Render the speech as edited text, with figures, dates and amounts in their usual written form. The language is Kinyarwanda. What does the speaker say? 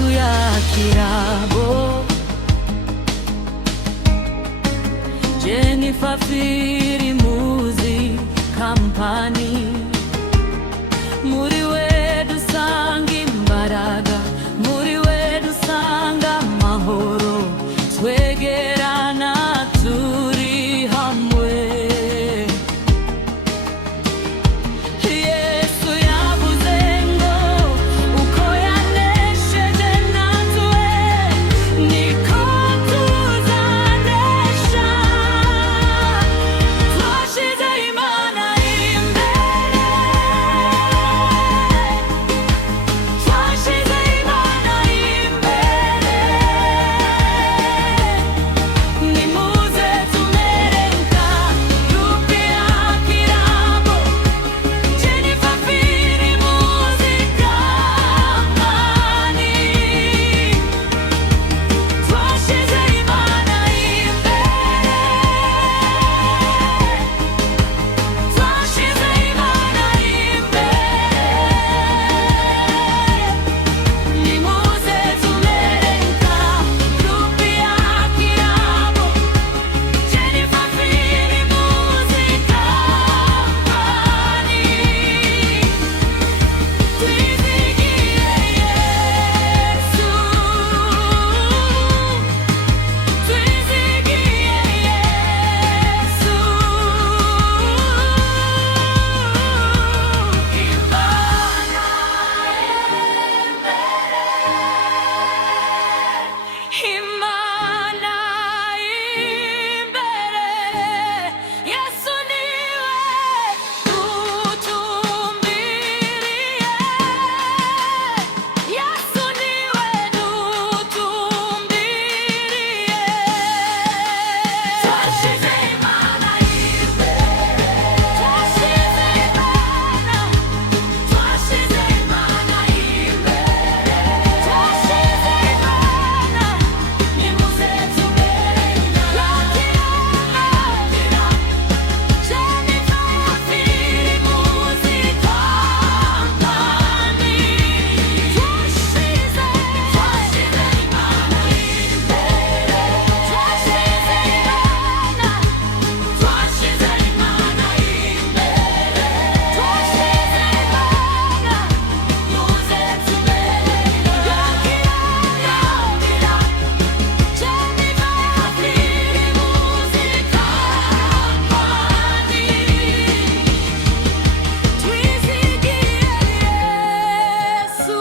yetu ya kirabo. Jennifer Firi Music Company, muri wedu sanga imbaraga, muri wedu sanga amahoro, twegerana turi hamwe. Yesu yavuze ngo uko yanesheje natwe niko tuzanesha. Twashize Imana imbere, twashize Imana imbere. Nimuze tumere nka grupi ya kirabo, Jennifer Firi Music Company. Twashize Imana imbere, twashize Imana imbere. Nimuze tumere nka grupi ya kirabo, Jennifer Firi Music Company. Twizigiye Yesu, twizigiye Yesu. Imana imbere, Yesu niwe dutumbiriye, Yesu niwe dutumbiriye. Twashize Imana imbere, twashize Imana, twashize Imana imbere, twashize Imana. Nimuze tumere nka Jennifer Firi Music Company. Twashize Imana imbere, twashize Imana, twashize Imana imbere, twashize Imana. Muze tumere nka Jennifer Firi Music Company. Twizigiye Yesu,